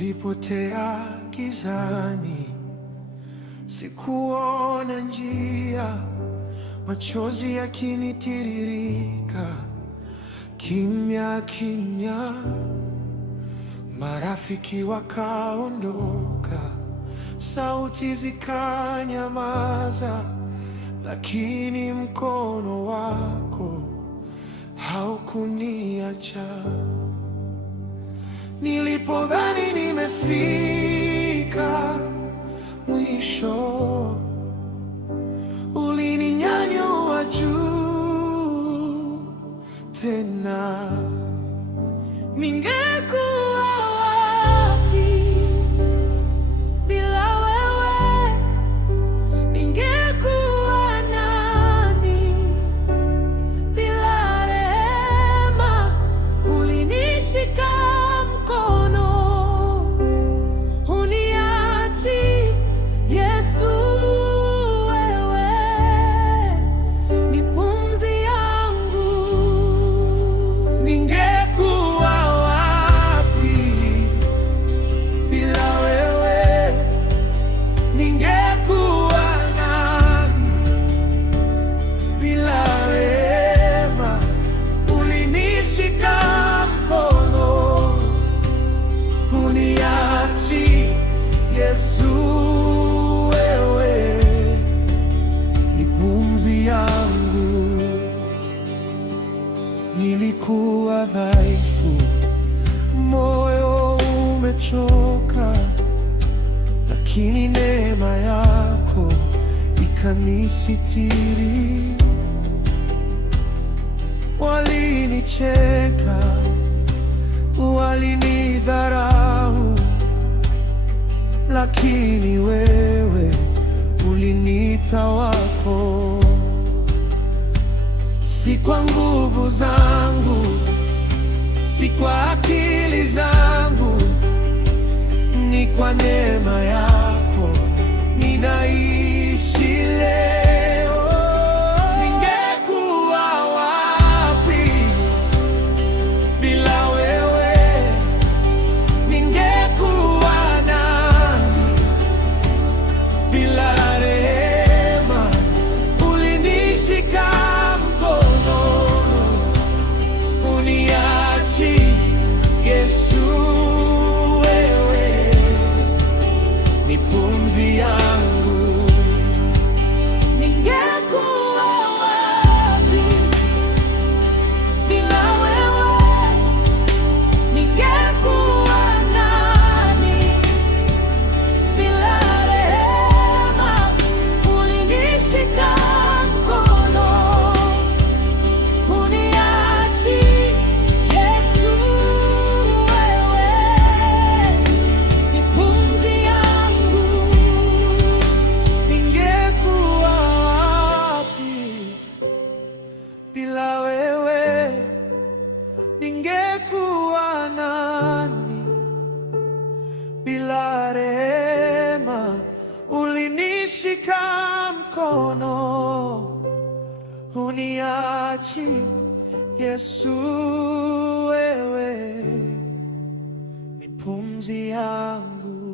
Nilipotea gizani, sikuona njia, machozi yakinitiririka kimya kimya. Marafiki wakaondoka, sauti zikanyamaza, lakini mkono wako haukuniacha. Nilipodhani nimefika mwisho, ulininyanyua juu tena. Ningekuwa wapi bila wewe? Ningekuwa nani bila rehema? Ulinishika mkono, huniachi. Yesu, wewe ni pumzi yangu. Yesu, wewe ni pumzi yangu. Nilikuwa dhaifu, moyo umechoka, lakini neema yako ikanisitiri. Walinicheka, walinidharau, lakini wewe uliniita wako. Si kwa nguvu zangu, si kwa akili zangu, ni kwa neema yako ninaishi leo. Ningekuwa wapi bila wewe? Ningekuwa nani bila rehema? Ulinishika mkono, huniachi. Yesu, wewe ni pumzi yangu. Ningekuwa wapi bila wewe? Ningekuwa nani bila rehema? Ulinishika mkono, huniachi. Yesu, wewe ni pumzi yangu. Ningekuwa wapi bila wewe? Ningekuwa nani bila rehema? Ulinishika mkono, huniachi. Yesu, wewe ni pumzi yangu.